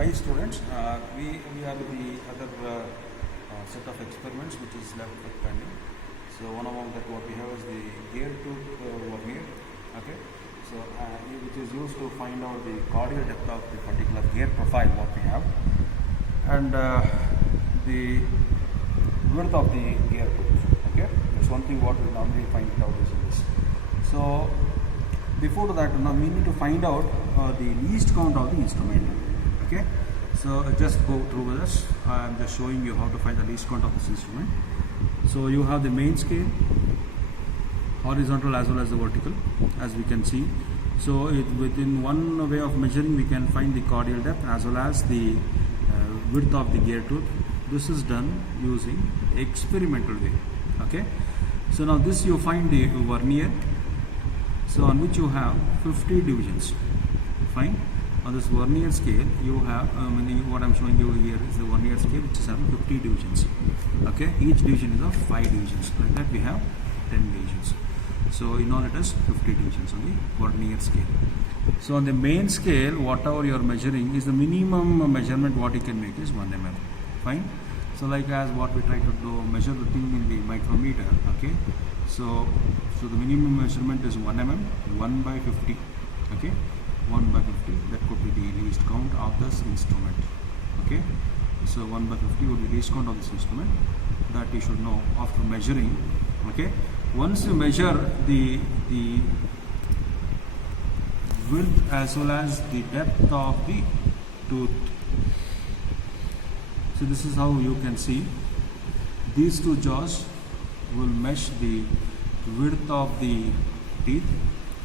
5 students. We are with the other set of experiments which is left pending. So one among that what we have is the gear tooth vernier. Okay. So which is used to find out the cordial depth of the particular gear profile what we have, and the width of the gear tooth. Okay. That's one thing what we normally find out is in this. So before that, now we need to find out the least count of the instrument. Okay, so just go through with us. I am just showing you how to find the least count of this instrument. So you have the main scale, horizontal as well as the vertical, as we can see. So within one way of measuring, we can find the cordial depth as well as the width of the gear tooth. This is done using experimental way. Okay, so now this you find the vernier. So on which you have 50 divisions. Fine. On this vernier scale, you have what I'm showing you here is the vernier scale, which is having 50 divisions. Okay. Each division is of 5 divisions. Like that, we have 10 divisions. So in all, it is 50 divisions on the vernier scale. So on the main scale, whatever you are measuring is the minimum measurement what you can make is 1 mm. Fine. So like as what we try to do, measure the thing in the micrometer. Okay. So the minimum measurement is 1 mm, 1 by 50. Okay, 1 by 50. That could be the least count of this instrument. Okay, so 1 by 50 would be least count of this instrument. That you should know after measuring. Okay, once you measure the width as well as the depth of the tooth. So this is how you can see these two jaws will mesh the width of the teeth,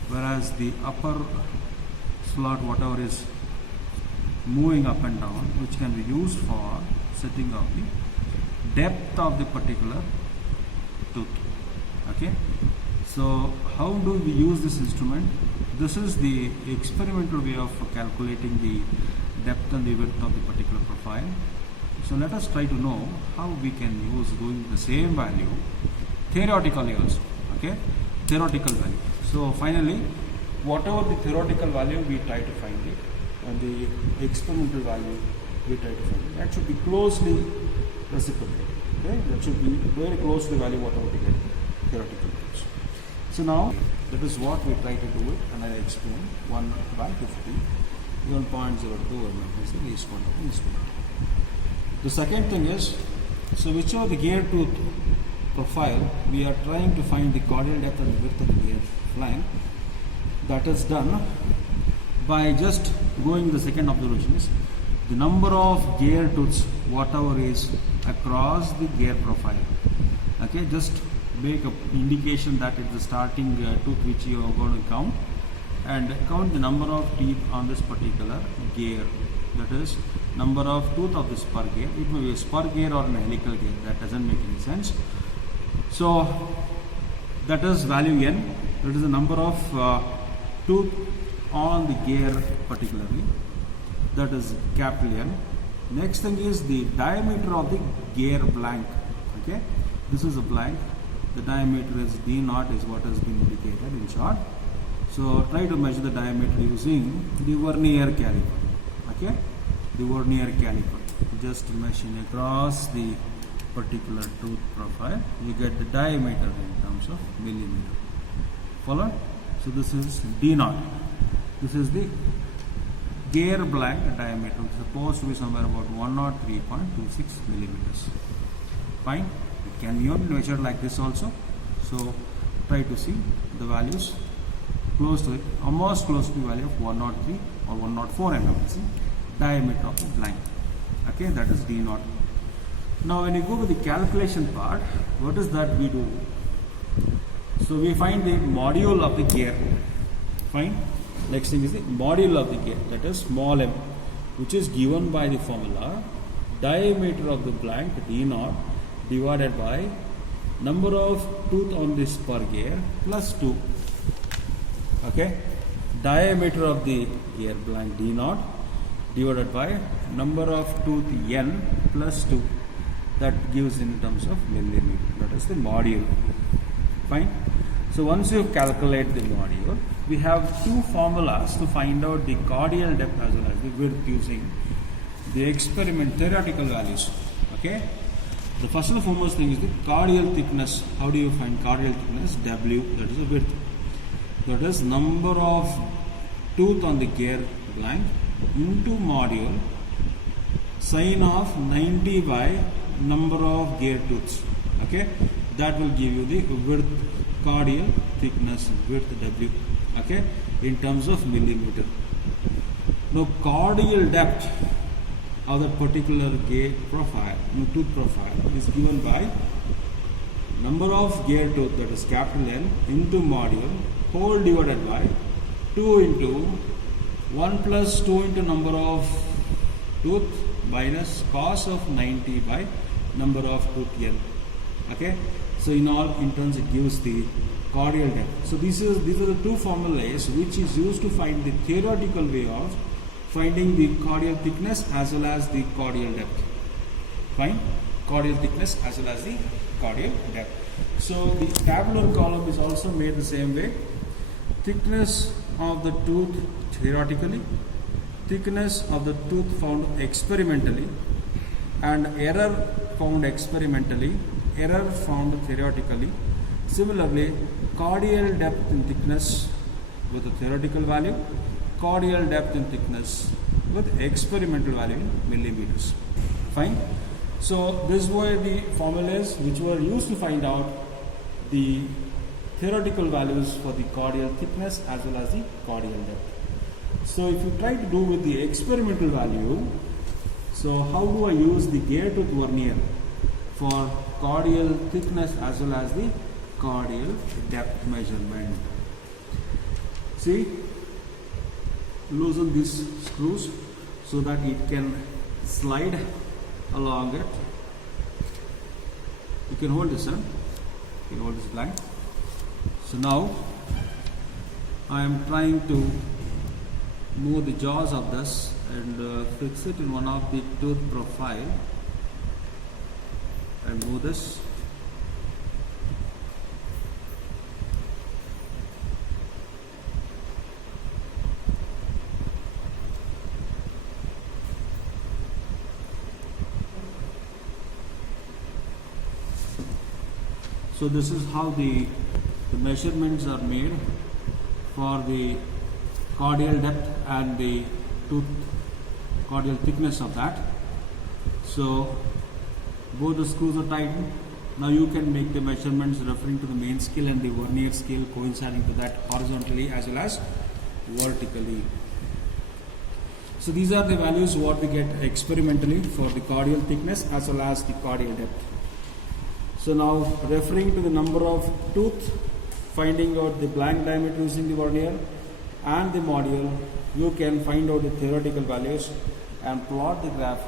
whereas the upper slot, whatever is moving up and down, which can be used for setting of the depth of the particular tooth. Okay, so how do we use this instrument? This is the experimental way of calculating the depth and the width of the particular profile. So let us try to know how we can use doing the same value theoretically also. Okay, theoretical value. So finally, whatever the theoretical value we try to find it, and the experimental value we try to find it, that should be closely reciprocated. Okay, that should be very close to the value whatever we get theoretical values. So now that is what we try to do it, and I explain 1 by 50, 1.02 mm is the least count of the instrument. The second thing is, so whichever the gear tooth profile, we are trying to find the cordial depth and width of the gear line. That is done by just going the second observation is the number of gear tooths whatever is across the gear profile. Okay, just make an indication that it's the starting tooth which you are going to count, and count the number of teeth on this particular gear. That is number of tooth of the spur gear. It may be a spur gear or an helical gear. That doesn't make any sense. So that is value n. That is the number of tooth on the gear particularly. That is capital N. Next thing is the diameter of the gear blank. Okay, this is a blank. The diameter is D0 is what has been indicated in short. So try to measure the diameter using the vernier caliper. Okay, the vernier caliper. Just meshing across the particular tooth profile, you get the diameter in terms of millimeter. Follow? So this is D0. This is the gear blank diameter, which is supposed to be somewhere about 103.26 millimeters. Fine. It can be measured like this also. So try to see the values close to it, almost close to the value of 103 or 104 mm. Diameter of the blank. Okay, that is D0. Now when you go to the calculation part, what is that we do? So we find the module of the gear. Fine. Next thing is the module of the gear, that is small m, which is given by the formula diameter of the blank D0 divided by number of tooth on this spur gear plus 2. Okay, diameter of the gear blank D0 divided by number of tooth n plus 2. That gives in terms of millimeter. That is the module. Fine. So once you calculate the module, we have two formulas to find out the cordial depth as well as the width using the experiment theoretical values. Okay. The first and foremost thing is the cardial thickness. How do you find cardial thickness? W, that is the width. That is number of tooth on the gear blank into module sine of 90 by number of gear tooths. Okay, that will give you the width, cardial thickness, width W. Okay, in terms of millimeter. Now cardial depth of that particular gear profile, tooth profile, is given by number of gear tooth, that is capital N, into module whole divided by 2 into 1 plus 2 into number of tooth minus cos of 90 by number of tooth N. Okay, so in all interns it gives the cardial depth. So these are the two formulas which is used to find the theoretical way of finding the cardial thickness as well as the cardial depth. Fine, cardial thickness as well as the cardial depth. So the tabular column is also made the same way. Thickness of the tooth theoretically, thickness of the tooth found experimentally, and error found experimentally, error found theoretically. Similarly, cardial depth in thickness with a theoretical value, cardial depth in thickness with experimental value in millimeters. Fine. So this were the formulas which were used to find out the theoretical values for the cardial thickness as well as the cardial depth. So if you try to do with the experimental value, so how do I use the gear tooth vernier for cardial thickness as well as the cardial depth measurement? See, loosen these screws so that it can slide along it. You can hold this, you can hold this blank. So now I am trying to move the jaws of this and fix it in one of the tooth profile and move this. So this is how the measurements are made for the cardial depth and the tooth cardial thickness of that. So both the screws are tightened. Now you can make the measurements referring to the main scale and the vernier scale coinciding to that horizontally as well as vertically. So these are the values what we get experimentally for the cardial thickness as well as the cardial depth. So now referring to the number of tooth, finding out the blank diameter using the vernier and the module, you can find out the theoretical values and plot the graph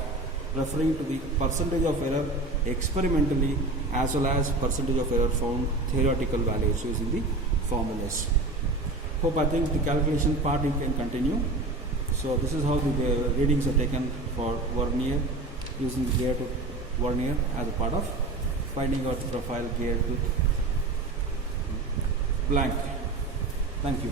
referring to the percentage of error experimentally as well as percentage of error found theoretical values using the formulas. I think the calculation part you can continue. So this is how the readings are taken for vernier using the gear tooth vernier as a part of finding out the profile gear tooth blank. Thank you.